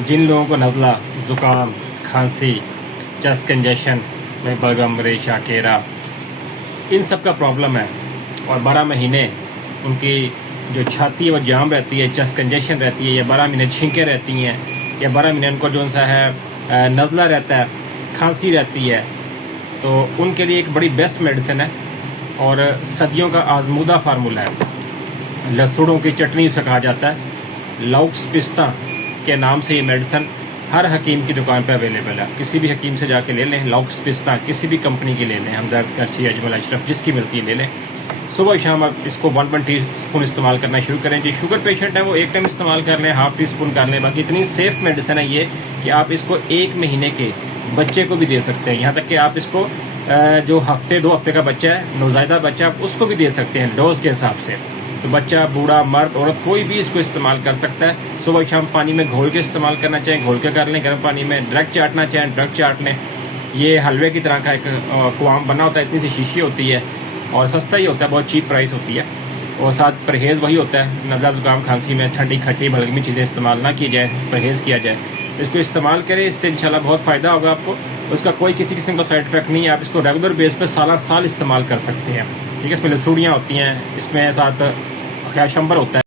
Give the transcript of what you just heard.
जिन लोगों को नज़ला, ज़ुकाम, खांसी, चेस्ट कंजेशन, बलगम, रेशा, केरा, इन सब का प्रॉब्लम है और 12 महीने उनकी जो छाती है वो जाम रहती है, चेस्ट कंजेशन रहती है, या 12 महीने छींकें रहती हैं, या 12 महीने उनको जो सा है नज़ला रहता है, खांसी रहती है, तो उनके लिए एक बड़ी बेस्ट मेडिसिन है और सदियों का आजमूदा फार्मूला है। लहसुनों की चटनी उसे कहा जाता है। लॉक्स पिस्ता के नाम से ये मेडिसिन हर हकीम की दुकान पर अवेलेबल है। किसी भी हकीम से जाके ले लें, लॉक्स पिस्ता किसी भी कंपनी की ले लें, हमदर्द, करसी, अजमल, अशरफ, जिसकी मिलती है ले लें। सुबह शाम आप इसको 1 टीस्पून इस्तेमाल करना शुरू करें। जो शुगर पेशेंट है वो एक टाइम इस्तेमाल कर लें, हाफ टी स्पून कर लें। बाकी इतनी सेफ मेडिसिन है ये कि आप इसको 1 महीने के बच्चे को भी दे सकते हैं। यहाँ तक कि आप इसको जो 2 हफ्ते का बच्चा है, नौज़ायदा बच्चा, आप उसको भी दे सकते हैं डोज के हिसाब से। तो बच्चा, बूढ़ा, मर्द, औरत, कोई भी इसको इस्तेमाल कर सकता है। सुबह शाम पानी में घोल के इस्तेमाल करना चाहें घोल के कर लें, गर्म पानी में डायरेक्ट चाटना चाहें डायरेक्ट चाट लें। ये हलवे की तरह का एक कुआम बना होता है, इतनी सी शीशी होती है और सस्ता ही होता है, बहुत चीप प्राइस होती है। और साथ परहेज़ वही होता है, नज़ला, ज़ुकाम, खांसी में ठंडी, खट्टी, बलगमी चीज़ें इस्तेमाल ना की जाए, परहेज़ किया जाए। इसको इस्तेमाल करें, इससे इंशाल्लाह बहुत फ़ायदा होगा आपको। उसका कोई किसी किस्म का साइड इफेक्ट नहीं है। आप इसको रेगुलर बेस पे साल इस्तेमाल कर सकते हैं। ठीक है, इसमें लसूड़ियाँ होती हैं, इसमें साथ खैशंबर होता है।